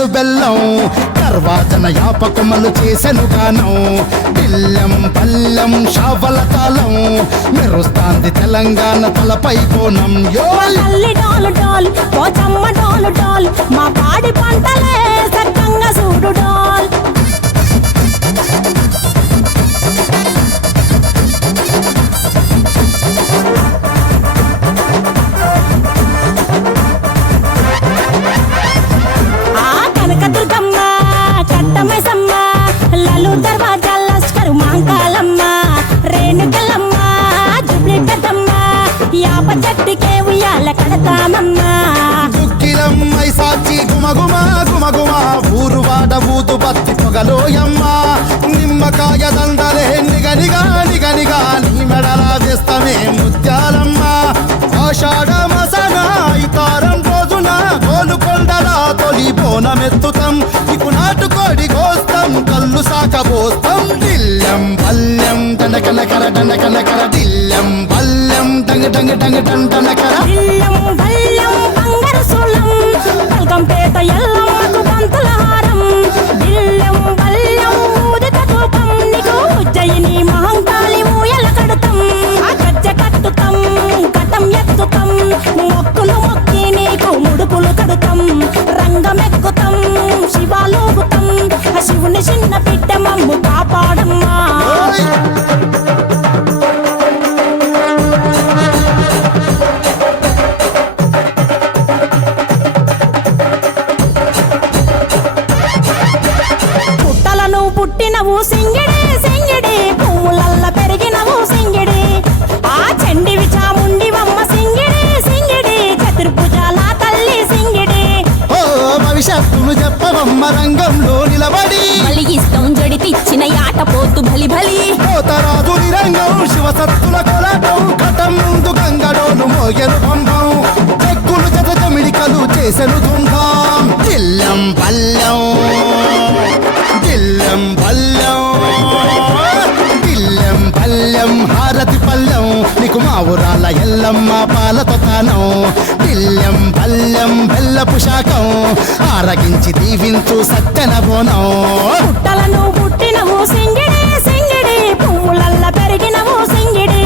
కుడుకలు బెల్లం. తర్వాతన యాపకమలు చేసెను గానం. పిల్లం పల్లం షావల తాళం. మెరుస్తాంది తెలంగాణ తలపై కోణం. యో! తల్లి మా పాడి పంటలే సక్కంగా చూడు డాల్. లస్కరు మాంకాలమ్మ రేణుకలమ్మ జుబ్లి పెద్దమ్మ యాప చెట్టుకే ఉయ్యాల కడతామమ్మా. దుక్కిలమ్మై సాచి గుమగుమ గుమగుమ ఊరు వాడ ఊతు బత్తి పొగలోయమ్మ. నిమ్మకాయ దండలే నిగనిగా నిగనిగా నీ మెడల వేస్తమే ముత్యాలమ్మ. ఆషాఢ మసన ఇతారం రోజున గోలుకొండల తొలి బోనమెత్తుతాం ఇకు నాటుకోడి కోస్తాం కళ్ళు సాకబోస్తాం దిల్లెం పల్లెం దండకనకర దండకనకర దిల్లెం పల్లెం డంగ డంగ డంగ డండనకర ఇల్లం బల్లం బంగారు సూలం పల్కంపేట ఎల్లమ్మకు పంతుల హారం ఇల్లం బల్లం ఊదిత ధూపం నీకు ఉజ్జయిని మహంకాళి మూయల కడుతాం. ఆ గజ్జ కట్టుతాం కటం ఎత్తుతాం మొక్కులు మొక్కి నీకు ముడుపులు కడుతాం. రంగమెక్కుతాం శివాలోగుతాం ఆ శివుని చిన్న బిడ్డ పుట్టినవు సింగిడి సింగిడి. పువ్వులల్ల పెరిగినవు సింగిడి. ఆ చండివి చాముండివమ్మ సింగిడి సింగిడి. చతుర్భుజాల తల్లి సింగిడి. ఓ భవిష్యత్తును చెప్పవమ్మ రంగంలో నిలబడి. బలిగిస్తాం జడితిచ్చిన యాట పోతు బలి బలి. పోతరాజు రంగం శివసత్తుల కొలాటం కటం ముందు గంగడోలు మోగెను పంపం చెక్కులు జత జమిడికలు చేసెను దుందాం దిల్లం పల్లెం. భారతి పల్లెం నీకు మా ఊరాల ఎల్లమ్మ పాలతో తానం. పిల్లెం పల్లెం బెల్లపు శాఖం ఆరగించి దీవించు సత్తెన బోనం. పుట్టలను పుట్టినవు సింగిడి సింగిడి పువ్వులల్ల పెరిగినవు సింగిడి.